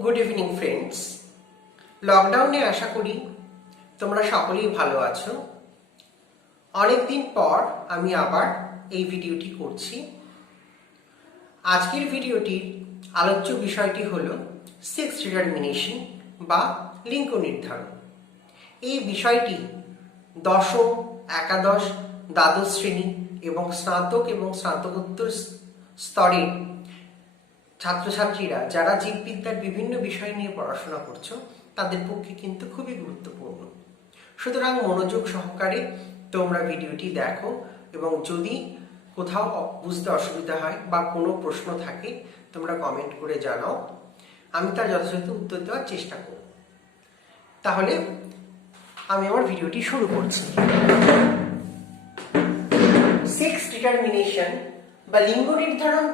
Good evening friends. লকডাউনে আশা করি তোমরা সকলেই ভালো আছো। অনেকদিন পর আমি আবার এই ভিডিওটি করছি। আজকের ভিডিওটির আলোচ্য বিষয়টি হলো সেক্স ডিটারমিনেশন বা লিঙ্গ নির্ধারণ। এই বিষয়টি দশম, একাদশ, দ্বাদশ শ্রেণী এবং স্নাতক এবং স্নাতকোত্তর স্তরের ছাত্রছাত্রীরা যারা জীববিদ্যার বিভিন্ন বিষয় নিয়ে পড়াশোনা করছো তাদের পক্ষে কিন্তু খুবই গুরুত্বপূর্ণ। সুতরাং মনোযোগ সহকারে তোমরা ভিডিওটি দেখো এবং যদি কোথাও বুঝতে অসুবিধা হয় বা কোনো প্রশ্ন থাকে তোমরা কমেন্ট করে জানাও, আমি তার যথাযথ উত্তর দেওয়ার চেষ্টা করব। তাহলে আমি আমার ভিডিওটি শুরু করছি। সেক্স ডিটারমিনেশন বা লিঙ্গ নির্ধারণ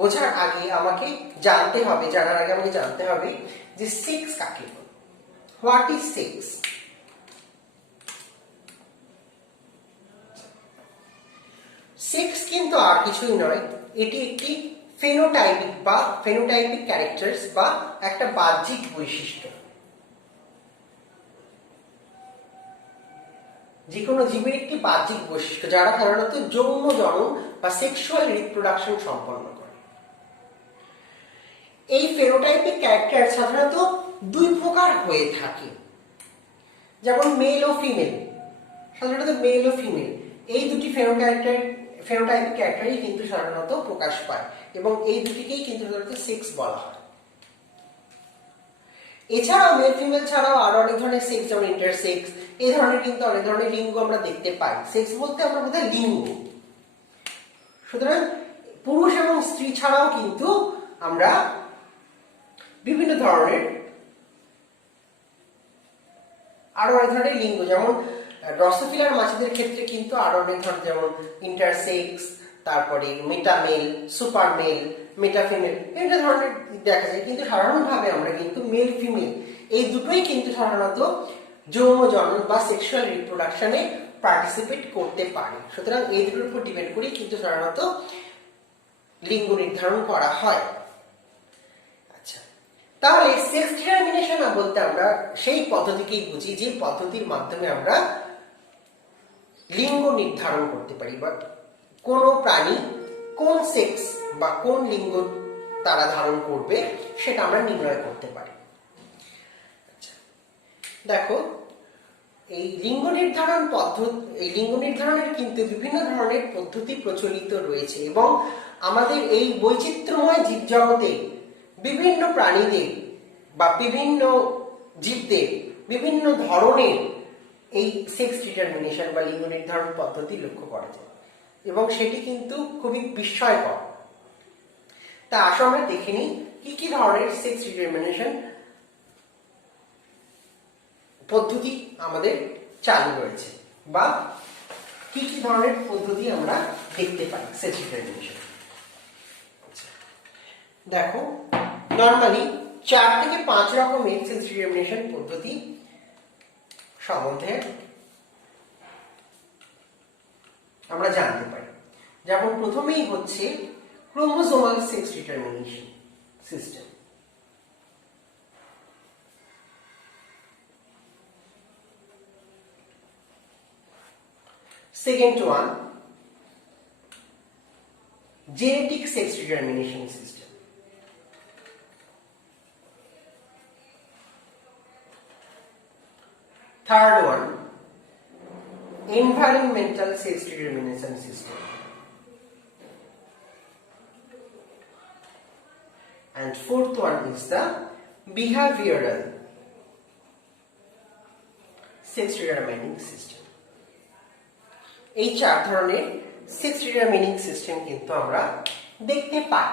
বোঝার আগে আমাকে জানতে হবে যে সেক্স কাকে বলে। What is sex? সেক্স কিন্তু আর কিছুই নয়, এটি একটি ফেনোটাইপিক ক্যারেক্টার্স বা একটা বাহ্যিক বৈশিষ্ট্য। যে কোনো জীবের একটি বাহ্যিক বৈশিষ্ট্য যারা সাধারণত যৌন জনন বা সেক্সুয়াল রিপ্রোডাকশন সম্পন্ন করে। এই ফেনোটাইপিক ক্যারেক্টার সাধারণত দুই প্রকার হয়ে থাকে, যেমন মেল ও ফিমেল। সাধারণত মেল ও ফিমেল এই দুটি ফেনোটাইপিক ক্যারেক্টারই কিন্তু সাধারণত প্রকাশ পায় এবং এই দুটিকেই কিন্তু সাধারণত সেক্স বলা হয়। এছাড়াও মেল ফিমেল ছাড়াও আরো অনেক ধরনের সেক্স, যেমন ইন্টারসেক্স, এই ধরনের কিন্তু অনেক ধরনের লিঙ্গ আমরা দেখতে পাই। সেক্স বলতে আমরা বোঝাই লিঙ্গ। সুতরাং পুরুষ এবং স্ত্রী ছাড়াও কিন্তু আমরা বিভিন্ন ধরনের আরো অনেক ধরনের লিঙ্গ, যেমন ড্রসোফিলার মাছেদের ক্ষেত্রে কিন্তু আরো অনেক ধরনের, যেমন ইন্টারসেক্স, তারপরে মেটামেল, সুপারমেল, মেটাফিমেল, বিভিন্ন ধরনের দেখা যায়। কিন্তু সাধারণভাবে আমরা কিন্তু মেল ফিমেল এই দুটোই কিন্তু সাধারণত যৌন জনন বা সেক্সুয়াল রিপ্রোডাকশনে পার্টিসিপেট করতে পারে। সুতরাং এই দুটোর উপর ডিপেন্ড করেই কিন্তু সাধারণত লিঙ্গ নির্ধারণ করা হয়। তাহলে সেক্স ডিটারমিনেশন বলতে আমরা সেই পদ্ধতিকেই বুঝি যে পদ্ধতির মাধ্যমে আমরা লিঙ্গ নির্ধারণ করতে পারি, বা কোন প্রাণী কোন সেক্স বা কোন লিঙ্গ তারা ধারণ করবে সেটা আমরা নির্ণয় করতে পারি। দেখো, এই লিঙ্গ নির্ধারণের কিন্তু বিভিন্ন ধরনের পদ্ধতি প্রচলিত রয়েছে এবং আমাদের এই বৈচিত্র্যময় জীবজগতে বিভিন্ন প্রাণীদের বা বিভিন্ন জীবদের বিভিন্ন ধরনের এই সেক্স ডিটারমিনেশন বা লিঙ্গ নির্ধারণ পদ্ধতি লক্ষ্য করা যায় এবং সেটি কিন্তু খুবই বিস্ময়কর। তা আসলে আমরা দেখে নিই কি কি ধরনের সেক্স ডিটারমিনেশন পদ্ধতি আমাদের চালু রয়েছে বা কি কি ধরনের পদ্ধতি আমরা দেখতে পাই সেক্স ডিটারমিনেশন। দেখো, নর্মালি 4 থেকে 5 রকমের সেক্স ডিটারমিনেশন পদ্ধতি সম্বন্ধে আমরা জানতে পারি। যেমন প্রথমেই হচ্ছে chromosomal sex determination system. Second one, genetic sex determination system. Third one, environmental sex determination system. And fourth one is the behavioral sex determining system. এই 4 ধরনের সেক্স ডিটারমিনিং সিস্টেম কিন্তু আমরা দেখতে পাই।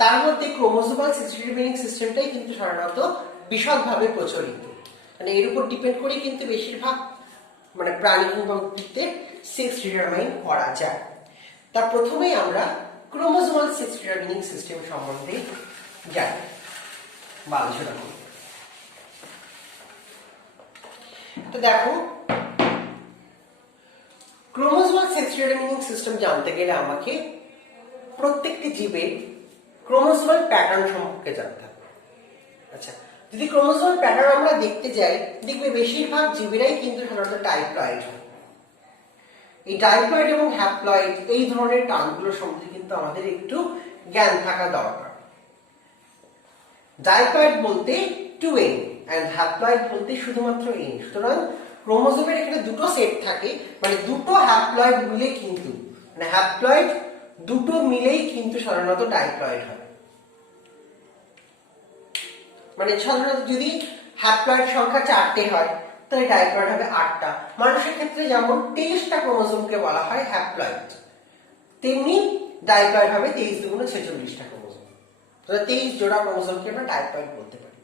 তার মধ্যে ক্রোমোজোমাল সেক্স ডিটারমিনিং সিস্টেমটাই কিন্তু সাধারণত বিশদভাবে প্রচলিত। মানে এর উপর ডিপেন্ড করে কিন্তু বেশিরভাগ প্রাণী কিংবা উদ্ভিদে সেক্স ডিটারমাইন করা যায়। তার প্রথমেই আমরা ক্রোমোজোমাল সেক্স ডিটারমিনিং সিস্টেম সম্বন্ধে জানি বা আলোচনা করি। তো দেখো, ক্রোমোজোমাল সেক্স ডিটারমিনিং সিস্টেম জানতে গেলে আমাকে প্রত্যেকটি জীবের ক্রোমোসোমাল প্যাটার্ন সম্পর্কে জানতে হবে। আচ্ছা, যদি ক্রোমোসোমাল প্যাটার্ন আমরা দেখতে যাই, দেখবে বেশিরভাগ জীবেরাই কিন্তু সাধারণত ডাইপ্লয়েড হয়। এই ডাইপ্লয়েড এবং হ্যাপ্লয়েড এই ধরনের টার্মগুলো সম্বন্ধে কিন্তু আমাদের একটু জ্ঞান থাকা দরকার। ডাইপ্লয়েড বলতে 2n and হ্যাপ্লয়েড বলতে শুধুমাত্র n। সুতরাং ক্রোমোসোমের এখানে দুটো সেট থাকে, মানে দুটো হ্যাপ্লয়েড মিলে কিন্তু, মানে হ্যাপ্লয়েড দুটো মিলেই কিন্তু সাধারণত ডাইপ্লয়েড হয়। মানে সাধারণত যদি হ্যাপ্লয়েড সংখ্যা 4টে হয় তাহলে ডাইপ্লয়েড হবে 8টা। মানুষের ক্ষেত্রে যেমন 23টা ক্রোমোসোমকে বলা হয় হ্যাপ্লয়েড, তেমনি ডাইপ্লয়েড হবে 23 দুগুণ 46টা ক্রোমোসোম। তাহলে 23 জোড়া ক্রোমোসোমকে আমরা ডাইপ্লয়েড বলতে পারি।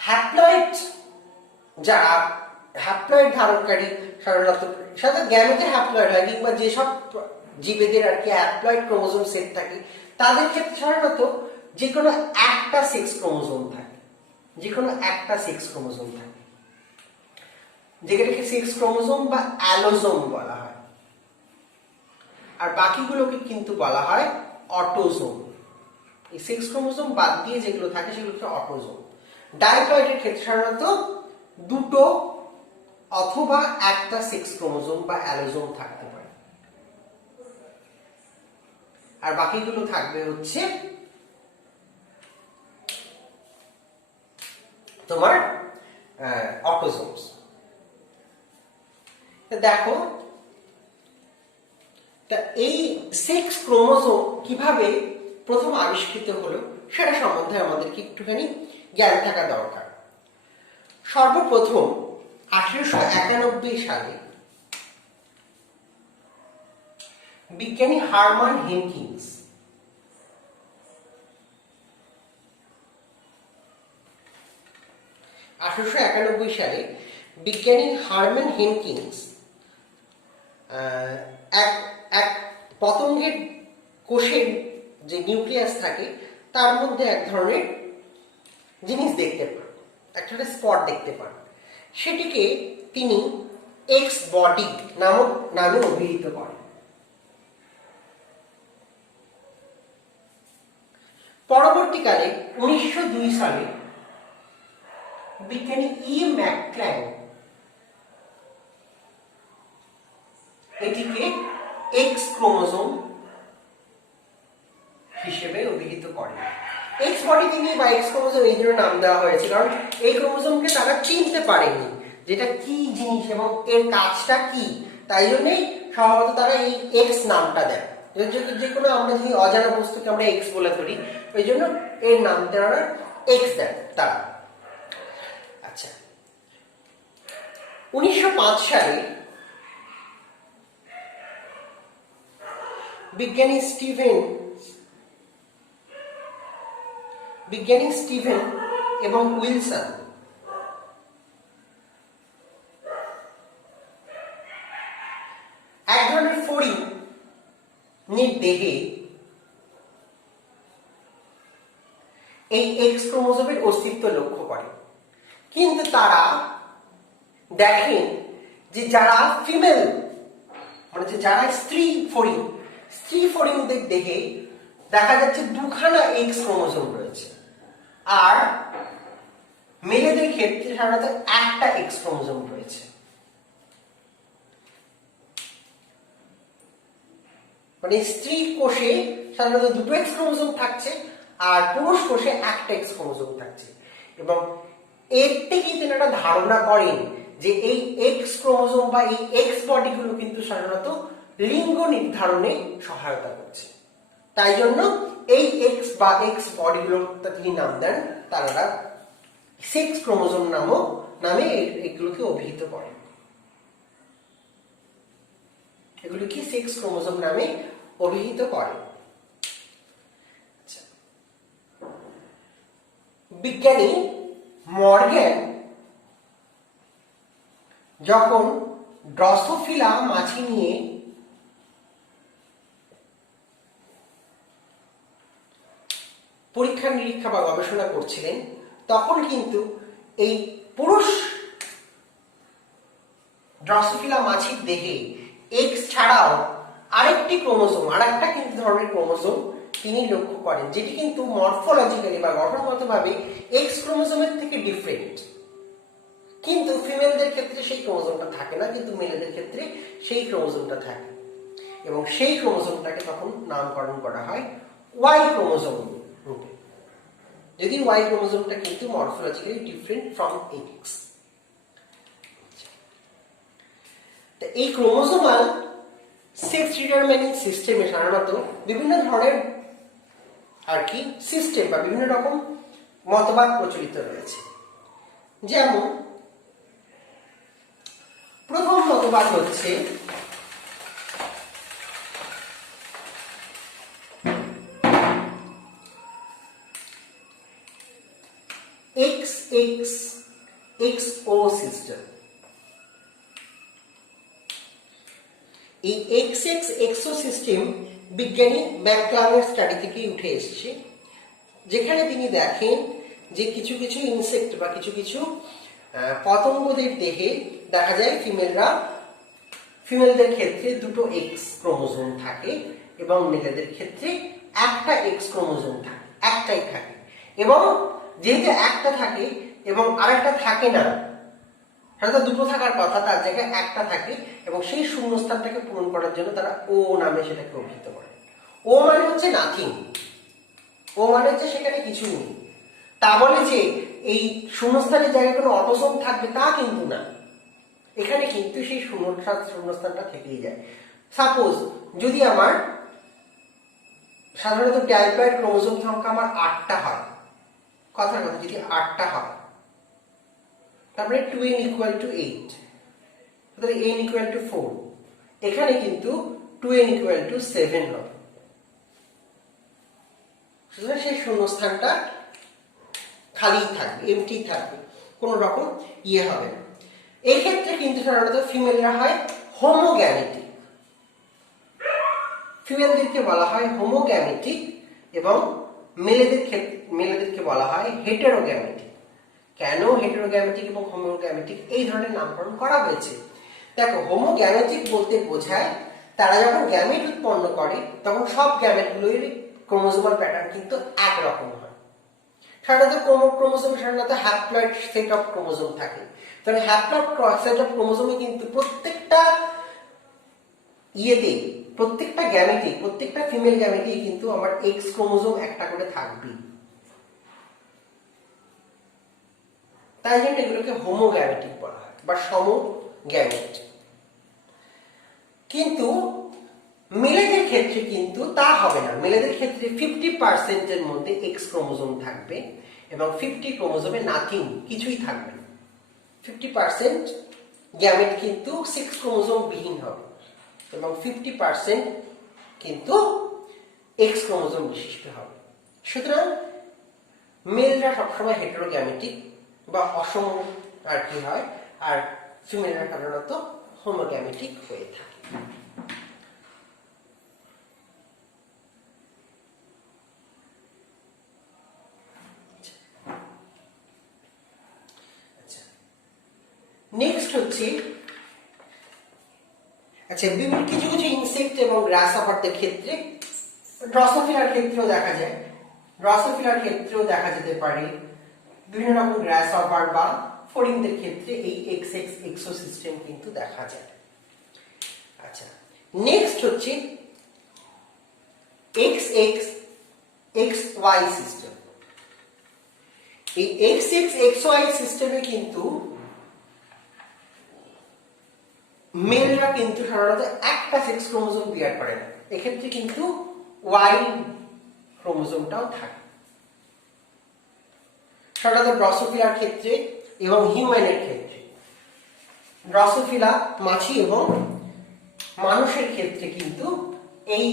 হ্যাপ্লয়েড যারা হ্যাপ্লয়েড ধারণকারী সাধারণত গ্যামেটে হ্যাপ্লয়েড হয়, কিংবা যেসব জীবেদের আর কি হ্যাপ্লয়েড ক্রোমোসোম সেট থাকে তাদের ক্ষেত্রে সাধারণত যে কোনো একটা সেক্স ক্রোমোসোম থাকে, যে কোনো একটা সেক্স ক্রোমোসোম থাকে, যেটাকে সেক্স ক্রোমোসোম বা অ্যালোজোম বলা হয়। আর বাকিগুলোকে কিন্তু বলা হয় অটোজোম। এই সেক্স ক্রোমোসোম বাদ দিয়ে যেগুলো থাকে সেগুলোকে অটোজোম। ডাইপ্লয়েডের ক্ষেত্রে সাধারণত দুটো অথবা একটা সেক্স ক্রোমোসোম বা অ্যালোজোম থাকতে পারে, আর বাকিগুলো থাকবে হচ্ছে তোমার অটোজোমস। দেখো এই সেক্স ক্রোমোসোম কিভাবে প্রথম আবিষ্কৃত হলো সেটা সম্বন্ধে আমাদেরকে একটুখানি জ্ঞান থাকা দরকার। সর্বপ্রথম 1891 সালে বিজ্ঞানী হারমান হেনকিন্স এক পতঙ্গের কোষের যে নিউক্লিয়াস থাকে তার মধ্যে এক ধরনের জিনিস দেখতে পান, একটা স্পট দেখতে পান। সেটিকে তিনি এক্স বডি নামে অভিহিত করেন। পরবর্তীকালে 1902 সালে বিজ্ঞানী ই ম্যাকক্ল্যান এটিকে এক্স ক্রোমোসোম হিসেবে অভিহিত করেন। এক্স বডি তিনি বা এক্স ক্রোমোসোম এই জন্য নাম দেওয়া হয়েছে কারণ এই ক্রোমোসোমকে তারা চিনতে পারেনি যেটা কি জিনিস এবং এর কাজটা কি, তাই জন্যই সম্ভবত তারা এই এক্স নামটা দেয়। যে কোনো আমরা যদি অজানা বস্তুকে আমরা এক্স বলে ধরি, ওই জন্য এর নাম তারা এক্স দেন তারা। আচ্ছা, 1905 সালে বিজ্ঞানী স্টিভেন এবং উইলসন এক ধরনের ফড়িংয়ের দেহে এই এক্স ক্রোমোসোমের অস্তিত্ব লক্ষ্য করে, কিন্তু তারা দেখেন যে যারা ফিমেল মানে যারা স্ত্রী ফড়িংদের দেহে দেখা যাচ্ছে দুখানা এক্স ক্রোমোসোম রয়েছে, আর মেয়েদের ক্ষেত্রে সাধারণত একটা এক্স ক্রোমোসোম রয়েছে। মানে স্ত্রী কোষে সাধারণত দুটো এক্স ক্রোমোসোম থাকছে আর পুরুষ কোষে একটা এক্স ক্রোমোসোম থাকছে, এবং এর থেকেই তিনি একটা ধারণা করেন যে এই এক্স ক্রোমোসোম বা এই এক্স বডিগুলো কিন্তু সাধারণত লিঙ্গ নির্ধারণে সহায়তা করছে। তাই জন্য এই এক্স বা এক্স বডিগুলোর তিনি নাম দেন, তারা সেক্স ক্রোমোসোম নামে এগুলোকে অভিহিত করেন। এগুলোকে সেক্স ক্রোমোসোম নামে অভিহিত করেন। বিজ্ঞানী মর্গ্যান যখন ড্রসোফিলা মাছি নিয়ে পরীক্ষা নিরীক্ষা বা গবেষণা করছিলেন, তখন কিন্তু এই পুরুষ ড্রসোফিলা মাছির দেহে এক্স ছাড়াও আরেকটা কিন্তু ধরনের ক্রোমোসোম তিনি লক্ষ্য করেন, যেটি কিন্তু মরফোলজিক্যালি বা গঠনগতভাবে এক্স ক্রোমোজোমের থেকে ডিফারেন্ট, কিন্তু ফিমেলদের ক্ষেত্রে সেই ক্রোমোজোমটা থাকে না, কিন্তু মেলেদের ক্ষেত্রে সেই ক্রোমোজোমটা থাকে, এবং সেই ক্রোমোজোমটাকে তখন নামকরণ করা হয় ওয়াই ক্রোমোজোম রূপে, যদি ওয়াই ক্রোমোজোমটা কিন্তু মরফোলজিক্যালি ডিফারেন্ট ফ্রম এক্স। এই ক্রোমোজোমাল সেক্স ডিটারমিনিং সিস্টেমে সাধারণত বিভিন্ন ধরনের আর কি সিস্টেম বা বিভিন্ন রকম মতবাদ প্রচলিত রয়েছে। যেমন প্রথম মতবাদ হচ্ছে XXXO সিস্টেম। এই XXXO সিস্টেম বিজ্ঞানী ম্যাকক্লামের স্টাডি থেকেই উঠে এসেছে, যেখানে তিনি দেখেন যে কিছু কিছু ইনসেক্ট বা কিছু কিছু পতঙ্গদের দেহে দেখা যায় ফিমেলদের ক্ষেত্রে দুটো এক্স ক্রোমোজোম থাকে এবং মেলেদের ক্ষেত্রে একটা এক্স ক্রোমোজোম থাকে, একটাই থাকে, এবং যেহেতু একটা থাকে এবং আরেকটা থাকে না, হয়তো দুটো থাকার কথা, তার জায়গায় একটা থাকে, এবং সেই শূন্যস্থানটাকে পূরণ করার জন্য তারা ও নামে সেটাকে অভিহিত করে। ও মানে হচ্ছে নাথিং, ও মানে হচ্ছে সেখানে কিছু নেই। তা বলে যে এই শূন্যস্থানের জায়গায় কোনো অটোসোম থাকবে তা কিন্তু না, এখানে কিন্তু সেই শূন্যস্থানটা থেকেই যায়। সাপোজ যদি আমার সাধারণত ডাইপ্লয়েড ক্রোমোজোম সংখ্যা আমার 8টা হয়, কথার কথা যদি 8টা হয়, তারপরে 2n equal to 8, তাহলে n equal to 4, এখানে কিন্তু 2n equal to 7 হবে। সুতরাং সেই শূন্যস্থানটা খালি থাকবে, এমটি থাকবে, কোনো রকম ইয়ে হবে না। এই ক্ষেত্রে কিন্তু সাধারণত ফিমেলরা হয় হোমোগ্যামেটিক, ফিমেলদেরকে বলা হয় হোমোগ্যামেটিক, এবং মেলেদেরকে বলা হয় হেটেরোগ্যামেটিক। কেন হেটেরোগ্যামেটিক এবং হোমোগ্যামেটিক এই ধরনের নামকরণ করা হয়েছে? দেখো, হোমোগ্যামেটিক বলতে বোঝায় তারা যখন গ্যামেট উৎপন্ন করে তখন সব গ্যামেটগুলোর ক্রোমোজোমাল প্যাটার্ন কিন্তু একরকম হয়। সাধারণত ক্রোমোজোম সাধারণত হ্যাপ্লয়েড সেট অফ ক্রোমোজোম থাকে, তাহলে হ্যাপ্লয়েড সেট অফ ক্রোমোজোমে কিন্তু প্রত্যেকটা গ্যামেটে, প্রত্যেকটা ফিমেল গ্যামেটেই কিন্তু আমার এক্স ক্রোমোজোম একটা করে থাকবে, তাই জন্য এগুলোকে হোমোগ্যামেটিক বলা হয় বা সমগ্যামেট। কিন্তু মেলেদের ক্ষেত্রে কিন্তু তা হবে না, মেলেদের ক্ষেত্রে 50% এর মধ্যে এক্স ক্রোমোজোম থাকবে এবং 50 ক্রোমোজোমে নাথিং, কিছুই থাকবে না। 50% গ্যামেট কিন্তু 6 ক্রোমোজোম বিহীন হবে এবং 50% কিন্তু এক্স ক্রোমোজোম বিশিষ্ট হবে। সুতরাং মেলরা সবসময় হেটেরোগ্যামেটিক বা অসম আর কি হয়, আর ফিমেলরা সাধারণত হোমোগ্যামেটিক হয়ে থাকে। নেক্সট হচ্ছে কিছু কিছু ইনসেক্ট এবং গ্রাসহপারদের ক্ষেত্রে, ড্রসোফিলার ক্ষেত্রেও দেখা যায়, ড্রসোফিলার ক্ষেত্রেও দেখা যেতে পারে, বিভিন্ন রকম গ্রাসহপার বা ফড়িংদের ক্ষেত্রে এই XXXO সিস্টেম কিন্তু দেখা যায়। আচ্ছা, নেক্সট হচ্ছে XXXY সিস্টেম। এই XXXY সিস্টেমে কিন্তু মেলরা কিন্তু সাধারণত একটা সেক্স ক্রোমোজোম বিয়ার করে না, এক্ষেত্রে কিন্তু ওয়াই ক্রোমোজোমটাও থাকে। সাধারণত ড্রসোফিলার ক্ষেত্রে এবং হিউম্যানের ক্ষেত্রে, ড্রসোফিলা মাছি এবং মানুষের ক্ষেত্রে কিন্তু এই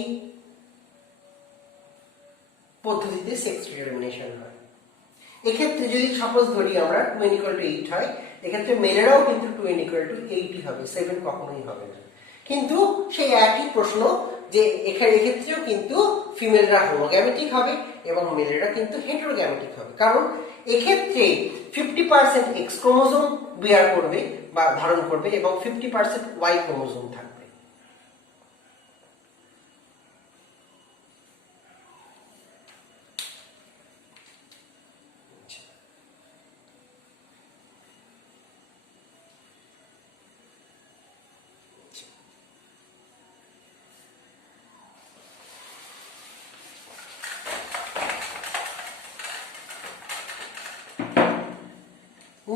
পদ্ধতিতে সেক্স ডিটারমিনেশন হয়। এক্ষেত্রে যদি সাপোজ ধরি আমরা 2n equal to 8 হয়, এক্ষেত্রে মেলেরাও কিন্তু 2n equal to 8 হবে, 7 কখনোই হবে না। কিন্তু সেই একই প্রশ্ন যে এক্ষেত্রেও কিন্তু ফিমেলরা হোমোগ্যামেটিক হবে এবং মেলেরা কিন্তু হেটেরোগ্যামেটিক হবে, কারণ এক্ষেত্রে 50% এক্স ক্রোমোজোম বিয়ার করবে বা ধারণ করবে এবং 50% ওয়াই ক্রোমোজোম থাকবে।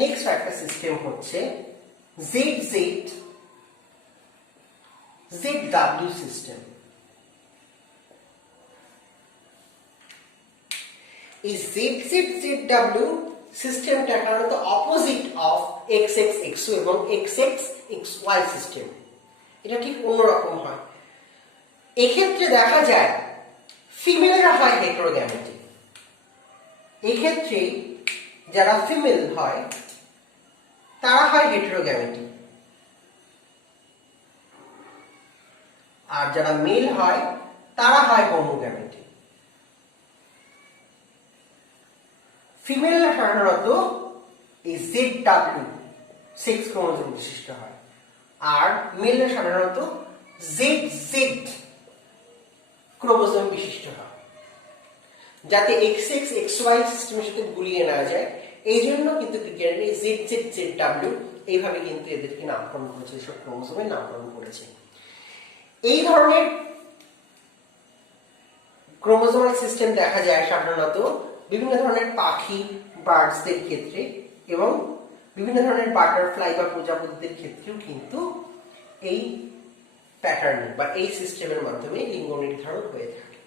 নেক্সট একটা সিস্টেম হচ্ছে ZW সিস্টেম। এই ZW সিস্টেমটা সাধারণত অপোজিট অফ XXXO এবং XXXY সিস্টেম। এটা ঠিক অন্যরকম হয়। এক্ষেত্রে দেখা যায় ফিমেলরা হয় হেটেরোগ্যামেটিক। এক্ষেত্রে যারা ফিমেল হয় তারা হয় হেটেরোগ্যামেটিক, আর যারা মেল হয় তারা হয় হোমোগ্যামেটিক। ফিমেলরা সাধারণত এই ZW সেক্স ক্রোমোজোম বিশিষ্ট হয়, আর মেলরা সাধারণত ZZ ক্রোমোজোম বিশিষ্ট হয়। যাতে XXXY সিস্টেমের সাথে গুলিয়ে না যায় এই জন্য কিন্তু বিজ্ঞানীরা ZZZW এইভাবে কিন্তু এদেরকে নামকরণ করেছে, এসব ক্রোমোজোমের নামকরণ করেছে। এই ধরনের ক্রোমোজোমাল সিস্টেম দেখা যায় সাধারণত বিভিন্ন ধরনের পাখি, বার্ডসদের ক্ষেত্রে এবং বিভিন্ন ধরনের বাটারফ্লাই বা প্রজাপতিদের ক্ষেত্রেও কিন্তু এই প্যাটার্ন বা এই সিস্টেমের মাধ্যমে লিঙ্গ নির্ধারণ হয়ে থাকে।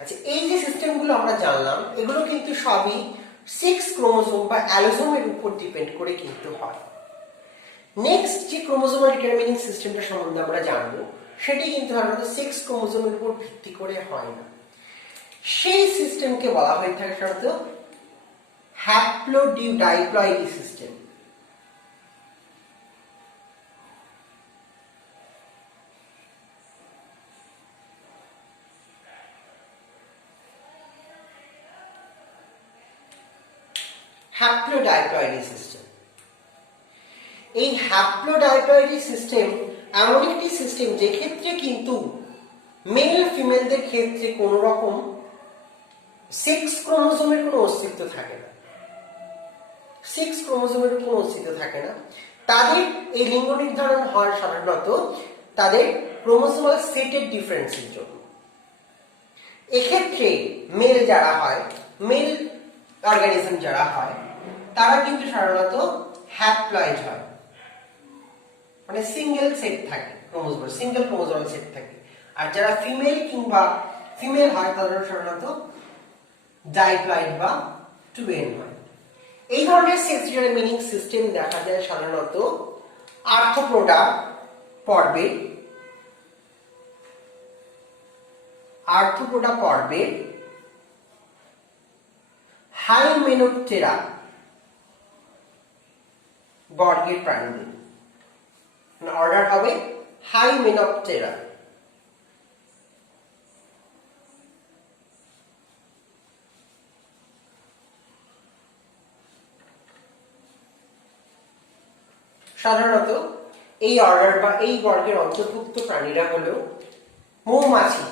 আচ্ছা, এই যে সিস্টেমগুলো আমরা জানলাম এগুলো কিন্তু সবই সেক্স ক্রোমোজোম বা অ্যালোজোমের উপর ডিপেন্ড করে কিন্তু হয়। নেক্সট যে ক্রোমোজোমাল ডিটারমিনিং সিস্টেমটা সম্বন্ধে আমরা জানবো সেটি কিন্তু সাধারণত সেক্স ক্রোমোজোমের উপর ভিত্তি করে হয় না। সেই সিস্টেমকে বলা হয়ে থাকে সাধারণত হ্যাপ্লোডিপ্লয়েডি সিস্টেম। হ্যাপ্লোডাইপ্লয়েডি সিস্টেম। এই হ্যাপ্লোডাইপ্লয়েডি সিস্টেম এমন একটি সিস্টেম যে ক্ষেত্রে কিন্তু মেল ফিমেলদের ক্ষেত্রে কোন রকম সেক্স ক্রোমোজোমের কোনো অস্তিত্ব থাকে না। সেক্স ক্রোমোজোমের কোনো অস্তিত্ব থাকে না। তাদের এই লিঙ্গ নির্ধারণ হয় সাধারণত তাদের ক্রোমোজোমাল সেটের ডিফারেন্সের জন্য। এক্ষেত্রে মেল যারা হয়, মেল অর্গানিজম যারা হয় তারা কিন্তু সাধারণত হ্যাপ্লয়েড হয়, মানে সিঙ্গেল সেট থাকে ক্রোমোজোম, সিঙ্গেল ক্রোমোজোমাল সেট থাকে। আর যারা ফিমেল হয় তারা সাধারণত ডাইপ্লয়েড বা টুয়েন হয়। এই ধরনের সেক্স ডিটারমিনিং সিস্টেম দেখা যায় সাধারণত আর্থ্রোপোডা পর্বের হাইমেনোপটেরা বর্গের প্রাণীদের। অর্ডার হবে হাইমেনোপটেরা। সাধারণত এই অর্ডার বা এই বর্গের অন্তর্ভুক্ত প্রাণীরা হলো মৌমাছি,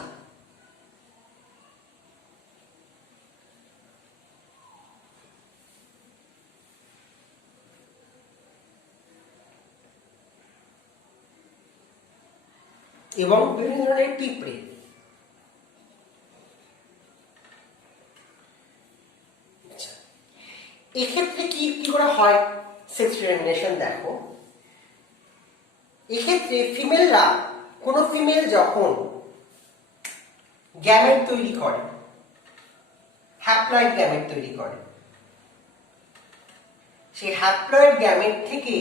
এবং বিভিন্ন ধরনের পিঁপড়ে। এক্ষেত্রে কি করে হয় সেক্স ডিটারমিনেশন দেখো। এক্ষেত্রে ফিমেলরা, কোন ফিমেল যখন গ্যামেট তৈরি করে, হ্যাপ্লয়েড গ্যামেট তৈরি করে, সেই হ্যাপ্লয়েড গ্যামেট থেকে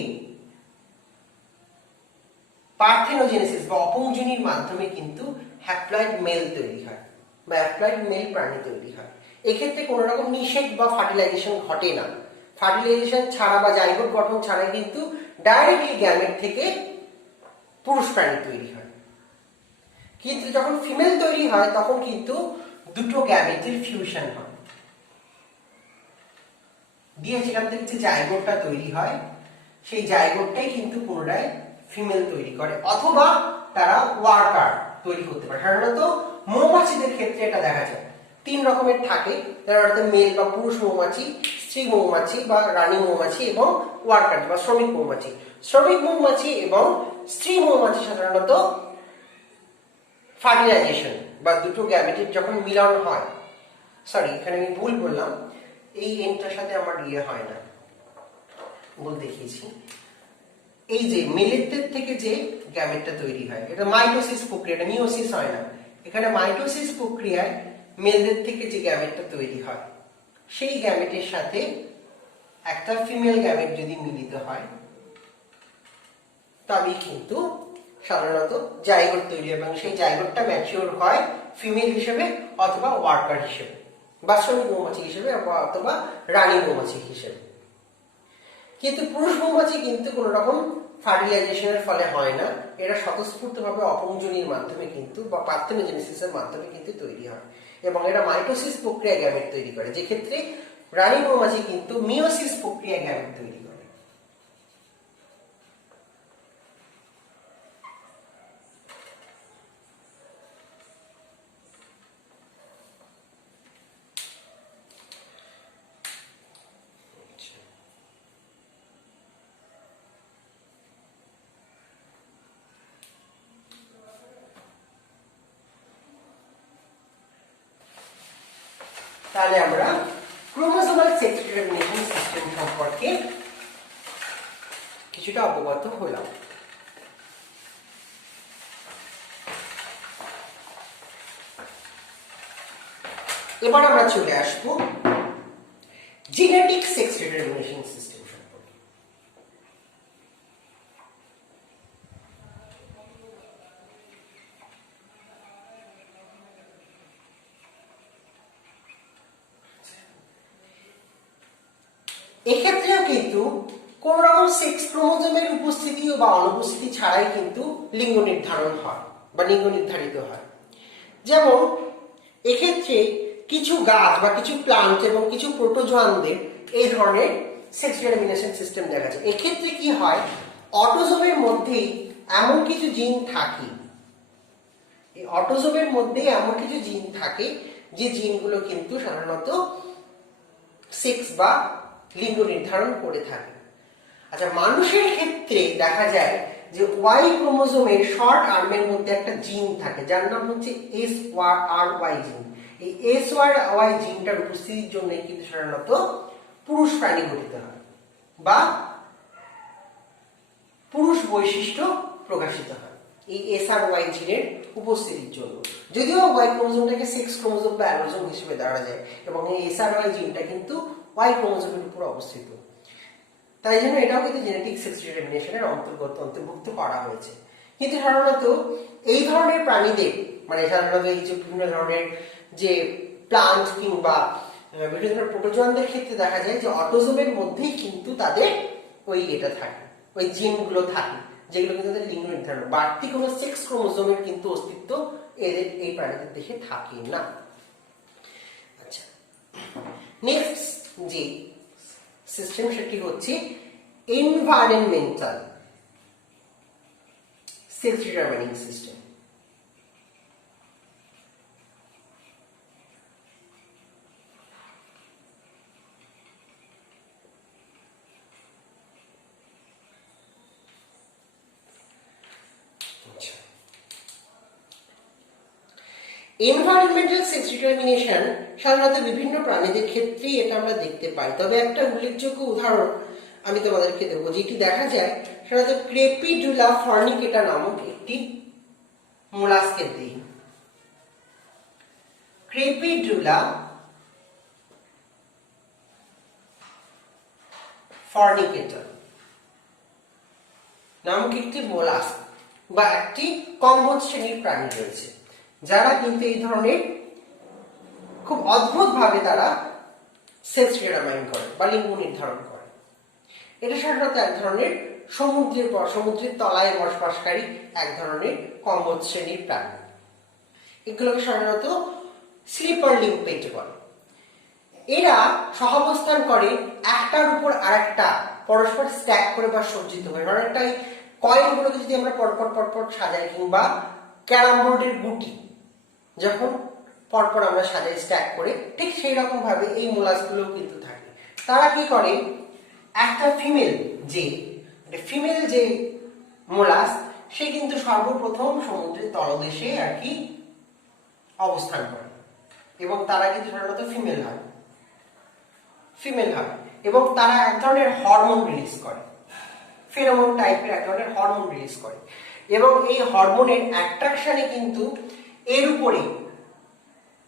পার্থেনোজেনেসিস বা অপংজনির মাধ্যমে কিন্তু হ্যাপ্লয়েড মেল তৈরি হয় বা হ্যাপ্লয়েড মেল প্রাণী তৈরি হয়। এক্ষেত্রে কোনো রকম নিষেক বা ফার্টিলাইজেশন ঘটে না। ফার্টিলাইজেশন ছাড়া বা জাইগোট গঠন ছাড়া কিন্তু ডাইরেক্টলি গ্যামেট থেকে পুরুষ প্রাণী তৈরি হয়। কিন্তু যখন ফিমেল তৈরি হয় তখন কিন্তু দুটো গ্যামেটের ফিউশন হয়, দিয়ে সেখান থেকে যে জাইগোটটা তৈরি হয় সেই জাইগোটটাই কিন্তু পুনরায় ফিমেল তৈরি করে, অথবা তারা ওয়ার্কার তৈরি করতে পারে। সাধারণত মৌমাছিদের ক্ষেত্রে এটা দেখা যায় তিন রকমের থাকে, তার মেল বা পুরুষ মৌমাছি, স্ত্রী মৌমাছি বা রানী মৌমাছি এবং ওয়ার্কার বা শ্রমিক মৌমাছি। শ্রমিক মৌমাছি এবং স্ত্রী মৌমাছি সাধারণত ফার্টিলাইজেশন বা দুটো গ্যামেটের যখন মিলন হয়, সরি এখানে আমি ভুল বললাম, এই এনটার সাথে আমার ইয়ে হয় না, ভুল দেখিয়েছি। এই যে মেলের থেকে যে গ্যামেটটা তৈরি হয়, এটা মাইটোসিস প্রক্রিয়া, এটা মিওসিস হয় না। এখানে মাইটোসিস প্রক্রিয়ায় মেলদের থেকে যে গ্যামেটটা তৈরি হয়, সেই গ্যামেটের সাথে একটা ফিমেল গ্যামেট যদি মিলিত হয়, তবেই কিন্তু সাধারণত জাইগোট তৈরি হয়, এবং সেই জাইগোটটা ম্যাচিওর হয় ফিমেল হিসেবে অথবা ওয়ার্কার হিসেবে, বা শ্রমিক মৌমাছি হিসেবে অথবা রানী মৌমাছি হিসেবে। কিন্তু পুরুষ মৌমাছি কিন্তু কোনো রকম ফার্টিলাইজেশনের ফলে হয় না, এরা স্বতঃস্ফূর্তভাবে অপুংজনির মাধ্যমে কিন্তু বা পার্থেনোজেনেসিসের মাধ্যমে কিন্তু তৈরি হয়, এবং এরা মাইটোসিস প্রক্রিয়ায় গ্যামেট তৈরি করে, যে ক্ষেত্রে রানী মৌমাছি কিন্তু মিওসিস প্রক্রিয়ায় গ্যামেট তৈরি করে। তাহলে আমরা ক্রোমোসোমাল সেক্স ডিটারমিনেশন সিস্টেম সম্পর্কে কিছুটা অবগত হলাম। এবার আমরা চলে আসব জেনেটিক সেক্স ডিটারমিনেশন সিস্টেম সম্পর্কে। এক্ষেত্রেও কিন্তু কোন রকম সেক্স ক্রোমোজোমের উপস্থিতি বা অনুপস্থিতি ছাড়াই কিন্তু লিঙ্গ নির্ধারণ হয় বা লিঙ্গ নির্ধারিত হয়। যেমন এক্ষেত্রে কিছু গাছ বা কিছু প্লান্ট এবং কিছু প্রোটোজোয়ানদের এই ধরনের সেক্স ডিটারমিনেশন সিস্টেম দেখা যায়। এক্ষেত্রে কি হয়, অটোজোমের মধ্যেই এমন কিছু জিন থাকে, এই অটোজোমের মধ্যেই এমন কিছু জিন থাকে যে জিনগুলো কিন্তু সাধারণত সেক্স বা লিঙ্গ নির্ধারণ করে থাকে। আচ্ছা, মানুষের ক্ষেত্রে দেখা যায় যে ওয়াই ক্রোমোজোমের শর্ট আর্মের মধ্যে একটা জিন থাকে যার নাম হচ্ছে SRY জিন। এই SRY জিনটার উপস্থিতির জন্য কিন্তু সাধারণত পুরুষ প্রাণী গঠিত হয় বা পুরুষ বৈশিষ্ট্য প্রকাশিত হয় এই SRY জিনের উপস্থিতির জন্য। যদিও ওয়াই ক্রোমোজোমটাকে সেক্স ক্রোমোজোম বা অ্যালোজোম হিসেবে ধরা যায়, এবং এই SRY জিনটা কিন্তু ওয়াই ক্রোমোজোমের উপর অবস্থিত, তাই জন্য এটাও কিন্তু জেনেটিক সেক্স ডিটারমিনেশনের অন্তর্ভুক্ত করা হয়েছে। কিন্তু সাধারণত এই ধরনের প্রাণীদের, মানে সাধারণত এই যে বিভিন্ন ধরনের যে প্লান্ট কিংবা বিভিন্ন ধরনের প্রোটোজোয়ানদের ক্ষেত্রে দেখা যায় যে অটোজোমের মধ্যেই কিন্তু তাদের ওই এটা থাকে, ওই জিনগুলো থাকে, যেগুলো কিন্তু তাদের লিঙ্গ নির্ধারণ, বাড়তি কোনো সেক্স ক্রোমোজোমের কিন্তু অস্তিত্ব এদের এই প্রাণীদের দেহে থাকে না। আচ্ছা, নেক্সট যে সিস্টেম সেটি হচ্ছে environmental sex determining system. Environmental sex determination সাধারণত বিভিন্ন প্রাণীদের ক্ষেত্রেই এটা আমরা দেখতে পাই, তবে একটা উল্লেখযোগ্য উদাহরণ আমি তোমাদেরকে দেবো, যেটি দেখা যায় সাধারণত ক্রেপিডুলা ফর্নিকেটা নামক একটি মোলাস্কের দেহে। ক্রেপিডুলা ফর্নিকেটা নামক একটি মোলাস্ক বা একটি কম্বোজ শ্রেণীর প্রাণী রয়েছে, যারা কিন্তু এই ধরনের খুব অদ্ভুত ভাবে তারা সেক্স ডিটারমাইন করে বা লিঙ্গ নির্ধারণ করে। এটা সাধারণত এক ধরনের সমুদ্রের তলায় বসবাসকারী এক ধরনের কম্বোজ শ্রেণীর প্রাণী। এগুলোকে সাধারণত স্লিপার লিম্পেট বলে। এরা সহাবস্থান করে একটার উপর আরেকটা পরস্পর স্ট্যাক করে বা সজ্জিত হয়ে। অনেকটা কয়েনগুলোকে যদি আমরা পরপর পরপর সাজাই, কিংবা ক্যারাম বোর্ডের গুটি যখন পরপর আমরা সাজাই স্ট্যাক করে, ঠিক সেই রকম ভাবে এই মোলাসগুলো কিন্তু থাকে। তারা কি করে, একটা ফিমেল যে মোলাস, সে কিন্তু সর্বপ্রথম সমুদ্রের তলদেশে আর কি অবস্থান করে এবং তারা কিন্তু সাধারণত ফিমেল হয় এবং তারা এক ধরনের হরমোন রিলিজ করে, ফেরোমন টাইপের এক ধরনের হরমোন রিলিজ করে এবং এই হরমোনের অ্যাট্রাকশনে কিন্তু এর উপরে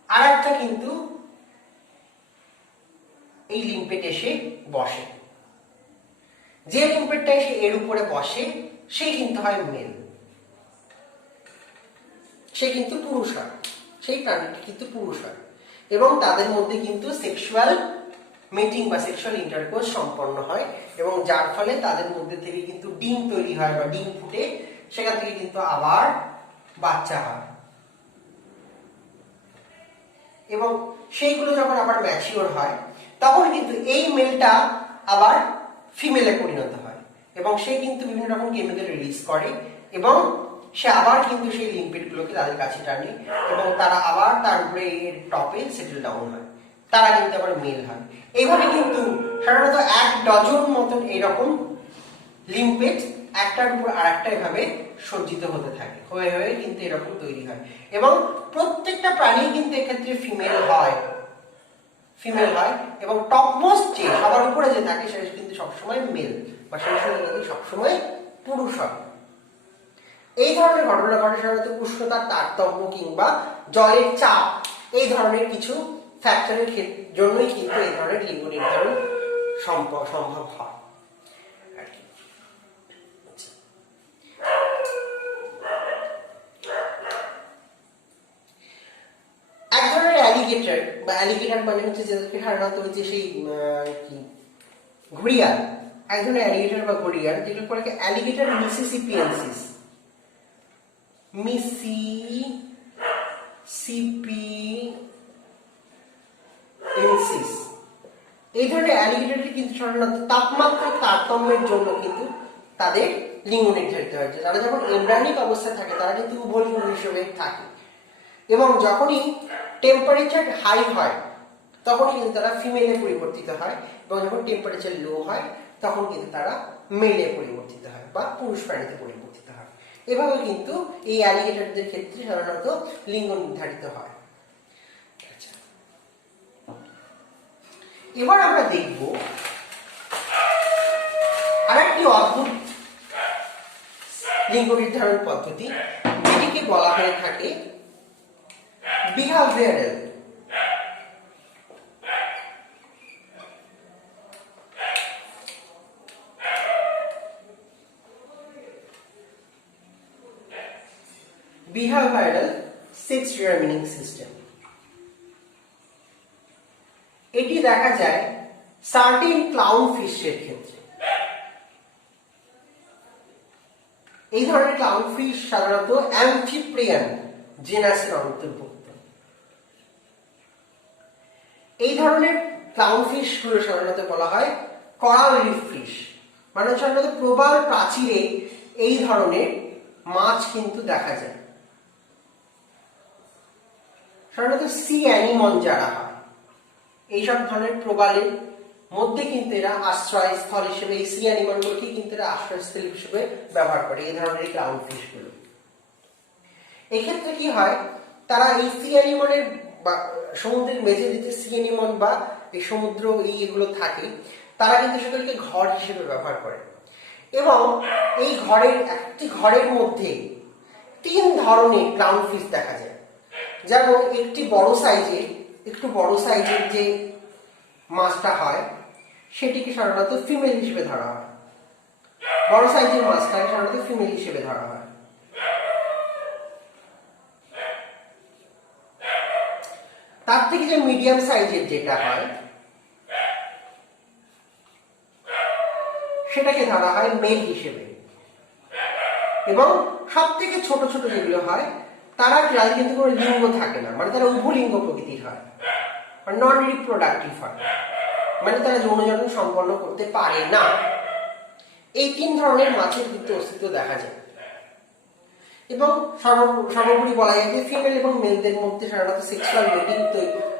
আর একটা কিন্তু এই লিম্পেট এসে বসে। যে লিম্পেটটা এসে এর উপরে বসে সে কিন্তু হয় মেল, সে কিন্তু পুরুষ হয়, সেই প্রাণীটি কিন্তু পুরুষ হয় এবং তাদের মধ্যে কিন্তু সেক্সুয়াল মিটিং বা সেক্সুয়াল ইন্টারকোর্স সম্পন্ন হয় এবং যার ফলে তাদের মধ্যে থেকে কিন্তু ডিম তৈরি হয় বা ডিম ফুটে সেখান থেকে কিন্তু আবার বাচ্চা হয় এবং সেইগুলো যখন আবার ম্যাচিওর হয় তখন কিন্তু এই মেলটা আবার ফিমেলে পরিণত হয় এবং সে কিন্তু বিভিন্ন রকম কেমিক্যাল রিলিজ করে এবং সে আবার কিন্তু সেই লিম্পেটগুলোকে তাদের কাছে টানে এবং তারা আবার তার উপরে এর টপে সেটেল ডাউন হয়, তারা কিন্তু আবার মেল হয়। এইভাবে কিন্তু সাধারণত 1 ডজন মতন এইরকম লিম্পেট একটার উপর আরেকটা এভাবে সজ্জিত হতে থাকে, হয়ে হয়ে কিন্তু এরকম তৈরি হয় এবং প্রত্যেকটা প্রাণী কিন্তু এক্ষেত্রে ফিমেল হয় এবং টপমোস্ট যে সবার উপরে যে থাকে সে কিন্তু সবসময় মেল বা সেই সময় কিন্তু সবসময় পুরুষ হয়। এই ধরনের ঘটনা ঘটে সাধারণত উষ্ণতার তারতম্য কিংবা জলের চাপ এই ধরনের কিছু ফ্যাক্টরের জন্যই কিন্তু এই ধরনের লিঙ্গ নির্ধারণ সম্ভব হয়। এক ধরনের অ্যালিগেটর বা অ্যালিগেটর মানে হচ্ছে যেটাকে সাধারণত হচ্ছে সেই কি ঘড়িয়াল, এক ধরনের অ্যালিগেটর বা ঘড়িয়াল যেগুলো করে অ্যালিগেটর মিসিসিপিয়েন্সিস, এই ধরনের অ্যালিগেটরটি কিন্তু সাধারণত তাপমাত্রার তারতম্যের জন্য কিন্তু তাদের লিঙ্গ নির্ধারিত হয়েছে। তারা যখন এমব্রায়োনিক অবস্থায় থাকে তারা কিন্তু উভলিঙ্গ হিসেবে থাকে এবং যখনই টেম্পারেচার হাই হয় তখনই কিন্তু তারা ফিমেলে পরিবর্তিত হয় এবং যখন টেম্পারেচার লো হয় তখন কিন্তু তারা মেলে পরিবর্তিত হয় বা পুরুষ প্রাণীতে পরিবর্তিত হয়। এভাবে কিন্তু এই অ্যালিগেটরদের ক্ষেত্রে সাধারণত লিঙ্গ নির্ধারিত হয়। এবার আমরা দেখব আরেকটি অদ্ভুত লিঙ্গ নির্ধারণ পদ্ধতি যেটিকে বলা হয়ে থাকে behavioural. Behavioural sex determining system. এটি দেখা যায় সার্টিন ক্লাউন ফিশের ক্ষেত্রে। এই ধরনের ক্লাউন ফিশ সাধারণত অ্যামফিপ্রিয়ান জেনাসের অন্তর্ভুক্ত। এই ধরনের ক্লাউন ফিশ গুলো সাধারণত বলা হয় করাল রিফ ফিশ, মানে সাধারণত প্রবাল প্রাচীরে এই ধরনের মাছ কিন্তু দেখা যায়। সাধারণত সি অ্যানিমন যারা হয় এইসব ধরনের প্রবালের মধ্যে কিন্তু এরা আশ্রয়স্থল হিসেবে এই সি অ্যানিমলগুলোকে কিন্তু এরা আশ্রয়স্থল হিসেবে ব্যবহার করে এই ধরনের ক্লাউন ফিশ গুলো। এক্ষেত্রে কি হয়, তারা এই সি অ্যানিমলের বা সমুদ্রের মেঝে যে সি অ্যানিমল বা এই সমুদ্র এগুলো থাকে তারা কিন্তু সেগুলোকে ঘর হিসেবে ব্যবহার করে এবং এই একটি ঘরের মধ্যে 3 ধরনের ক্লাউন ফিশ দেখা যায়। যেমন একটু বড় সাইজের যে মাছটা হয় সেটিকে সাধারণত ফিমেল হিসেবে ধরা হয়, বড় সাইজের মাছটাকে সাধারণত ফিমেল হিসেবে ধরা হয়। তার থেকে যে মিডিয়াম সাইজের যেটা হয় সেটাকে ধরা হয় মেল হিসেবে এবং সব থেকে ছোট ছোট যেগুলো হয় তারা কিন্তু কোনো লিঙ্গ থাকে না, মানে তারা উভলিঙ্গ প্রকৃতির হয়, মানে নন রিপ্রোডাক্টিভ হয়, মানে তারা যৌনজনন সম্পন্ন করতে পারে না। এই 3 ধরনের মাছের কিন্তু অস্তিত্ব দেখা যায় এবং সর্বোপরি বলা যায় যে ফিমেল এবং মেলদের মধ্যে সাধারণত সেক্সুয়াল মেটিং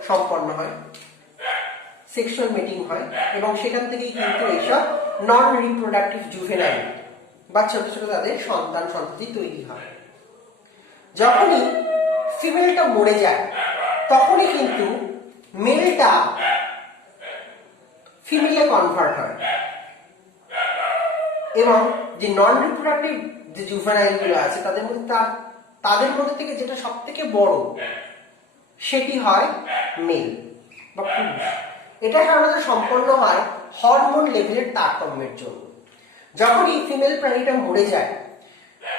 সম্পন্ন হয়, সেক্সুয়াল মেটিং হয় এবং সেখান থেকেই কিন্তু এইসব নন রিপ্রোডাক্টিভ জুভেনাইল বা ছোট ছোট তাদের সন্তান সন্ততি তৈরি হয়। যখনই ফিমেলটা মরে যায় তখনই কিন্তু মেলটা ফিমেলে কনভার্ট হয় এবং যে নন রিপ্রোডাক্টিভ যে জুভেনাইল গুলো আছে তাদের মধ্যে থেকে যেটা সব থেকে বড় সেটি হয় মেল বা পুরুষ। এটা সাধারণত সম্পন্ন হয় হরমোন লেভেলের তারতম্যের জন্য। যখন এই ফিমেল প্রাণীটা মরে যায়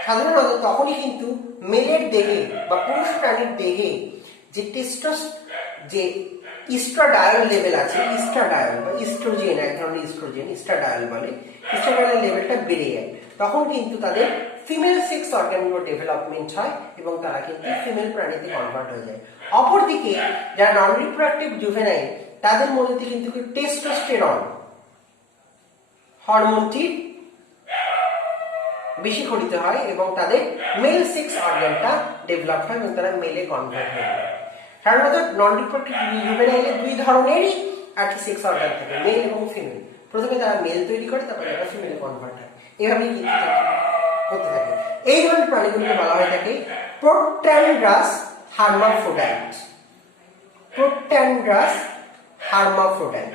সাধারণত তখনই কিন্তু মেলের দেহে বা পুরুষ প্রাণীর দেহে যে যে ইস্ট্রাডায়ল লেভেল আছে, ইস্ট্রাডায়ল বা ইস্ট্রোজেন, এক ধরনের ইস্ট্রোজেন, ইস্ট্রাডায়ল বলে, ইস্ট্রাডায়লের লেভেলটা বেড়ে যায়। তখন কিন্তু তাদের ফিমেল সেক্স অর্গানগুলোর ডেভেলপমেন্ট হয় এবং তারা কিন্তু ফিমেল প্রাণীতে কনভার্ট হয়ে যায়। অপরদিকে যারা নন রিপ্রোডাক্টিভ জুভেনাইল তাদের মধ্যে কিন্তু টেস্টোস্টেরন হরমোনটি বেশি ক্ষরিত হয় এবং তাদের মেল সেক্স অর্গানটা ডেভেলপ হয় এবং তারা মেলে কনভার্ট হয়ে যায়। সাধারণত নন রিপ্রোডাক্টিভ জুভেনাইলে দুই ধরনেরই আর কি সেক্স অর্গান থাকে, মেল এবং ফিমেল। প্রথমে তারা মেল তৈরি করে, তারপরে তারা ফিমেলে কনভার্ট হয়। এভাবেই কিন্তু করতে থাকে। এই ধরনের প্রাণীগুলোকে বলা হয়ে থাকে প্রোট্যান্ড্রাস হার্মাফ্রোডাইট। প্রোট্যান্ড্রাস হার্মাফ্রোডাইট।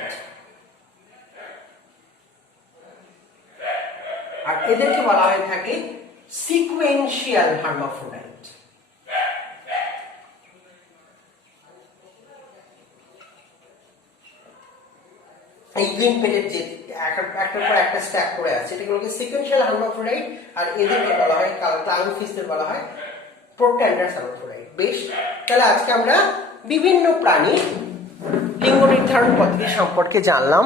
আর এদেরকে বলা হয়ে থাকে সিকোয়েন্সিয়াল হার্মাফ্রোডাইট। এই গ্রিন পেলেট যে একটার পর একটা স্ট্যাক করে আছে এটাগুলোকে সিকোয়েন্সিয়াল হার্মাফ্রোডাইট, আর এদেরকে বলা হয় ক্লাউন ফিশদের বলা হয় প্রোট্যান্ড্রাস হার্মাফ্রোডাইট। বেশ, তাহলে আজকে আমরা বিভিন্ন প্রাণীর লিঙ্গ নির্ধারণ পদ্ধতি সম্পর্কে জানলাম।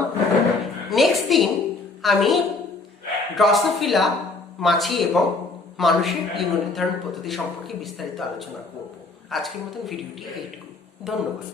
নেক্সট দিন আমি ড্রসোফিলা মাছি এবং মানুষের লিঙ্গ নির্ধারণ পদ্ধতি সম্পর্কে বিস্তারিত আলোচনা করব। আজকের মতন ভিডিওটি এইটুকু। ধন্যবাদ।